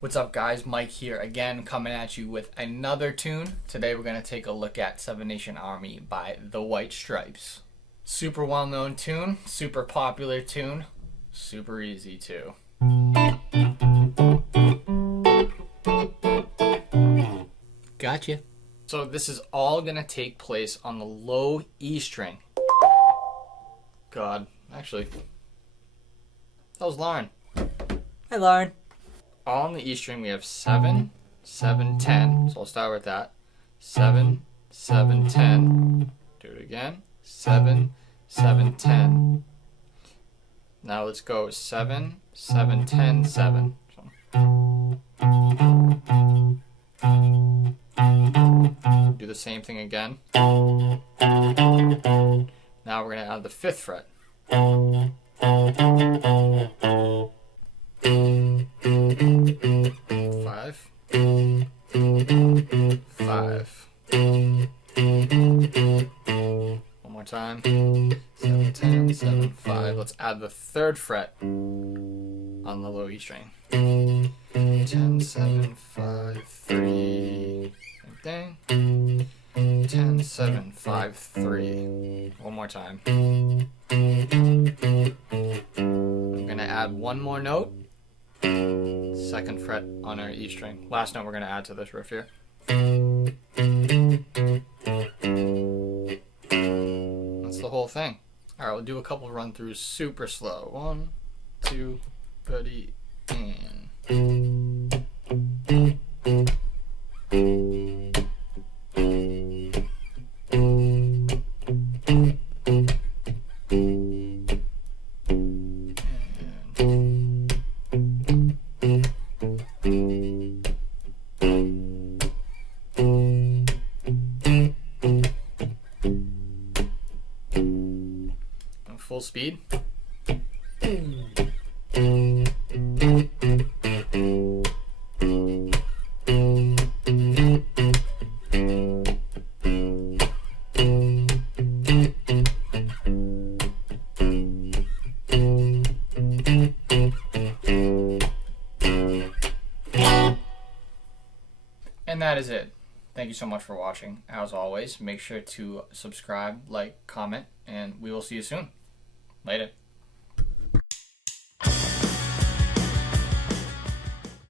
What's up guys, Mike here again, coming at you with another tune. Today we're going to take a look at Seven Nation Army by the White Stripes. Super well-known tune, super popular tune, super easy too. Gotcha. So this is all going to take place on the low E string. God, actually, that was Lauren. Hi Lauren. On the E string we have 7, 7, 10. So I'll start with that. 7, 7, 10. Do it again. 7, 7, 10. Now let's go 7, 7, 10, 7. Do the same thing again. Now we're going to add the 5th fret. 5, 5. One more time. 7, 10, 7, 5. Let's add the 3rd fret on the low E string. 10, 7, 5, 3. Same thing. 10, 7, 5, 3. One more time. I'm going to add one more note. 2nd fret on our E string. Last note we're going to add to this riff here. That's the whole thing. Alright, we'll do a couple run throughs super slow. 1, 2, ready, and... full speed. And that is it. Thank you so much for watching. As always, make sure to subscribe, like, comment, and we will see you soon. Later.